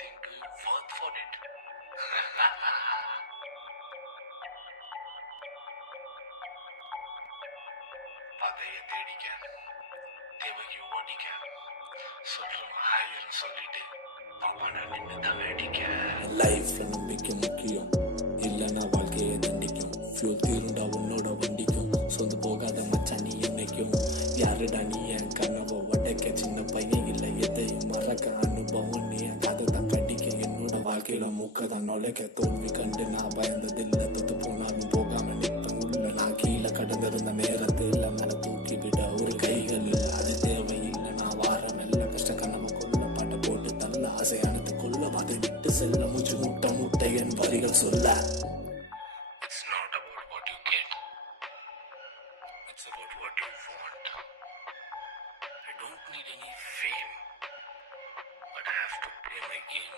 anything, do you work for it? பதைய தேடிக்க தேவைக்கு ஓடிக்க சொல்றவங்க ஆயிரம் சொல்லிட்டு பாப்பா நான் நின்று தான் வேடிக்க. லைஃப்ல நம்பிக்கை முக்கியம், இல்லைன்னா வாழ்க்கையை தண்டிக்கும். ஃபியூல் தீருண்டா உன்னோட வண்டிக்கும், சொந்து போகாத மச்சான் நீ என்னைக்கும். யாருடா நீ என் கனவை உடைக்க, சின்ன பையன் இல்லை எதையும் மறக்க. அனுபவம் நீ என் கதை தான் கடிக்க, என்னோட வாழ்க்கையில மூக்க தான் நுழைக்க. தோல்வி கண்டு நான் பயந்ததில்லை, தொத்து போனாலும் போகாம நிற்பேன் உள்ள. நான் கீழே கடந்திருந்த நேரத்தில் மேல தூக்கி விட ஒரு கைகள் இல்லை, அது தேவையில்லை. நான் வாரம் எல்லாம் கஷ்ட கனவு கொள்ள பாட்டை போட்டு தள்ள ஆசையானது கொள்ள அதை விட்டு செல்ல மூச்சு முட்டை முட்டை என் வரிகள் சொல்ல. It's not about what you get, it's about what you want. I don't need any fame, but I have to play my game.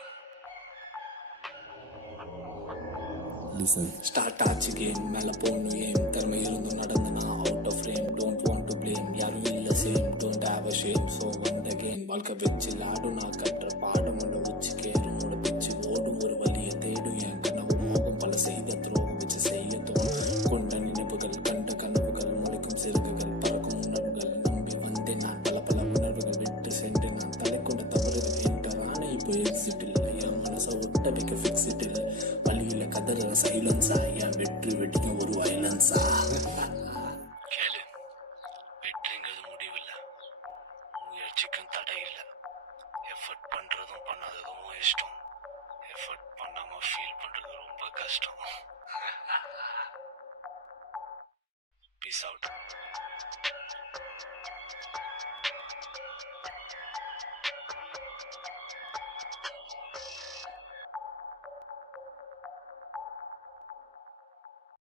Listen, start ஆச்சு கேம், மேலே போகணும் ஏம். திறமை இருந்தும் நடந்து நான் out of frame. Don't want to blame, யாரும் இல்லை same. Don't have a shame, so வந்த கேம். வாழ்க்கை வச்சு லாடும் நான் கட்டுற பாடம் உள்ள உச்சி கேரும். உட பிச்சு ஓடும் ஒரு வழியை தேடும். என் கனவு மோகம் பல செய்த துரோகம் வச்சு செய்ய தோணும். கொண்ட நினைவுகள் கண்ட கனவுகள் முளைக்கும் சிறுகுகள் பறக்கும் உணர்வுகள். நம்பி வந்தேன் நான் பல பல உணர்வுகள் விட்டு சென்று நான் தலை கொண்ட தவறுகள் என்றான. இப்போ எக்ஸிட் இல்லை, என் மனசை ஒட்ட வைக்க ஃபிக்ஸிட் இல்லை. வழியில கதற சைலன்ஸா, என் வெற்றி வெட்டிங்க ஒரு வைலன்ஸா. கேளு, வெற்றிங்கிறது முடிவில்லை, முயற்சிக்கும் தடை இல்லை. எஃபர்ட் பண்றதும் பண்ணாததும் இஷ்டம். எஃபர்ட் பண்ணாம ஃபீல் பண்றது ரொம்ப கஷ்டம். Peace out.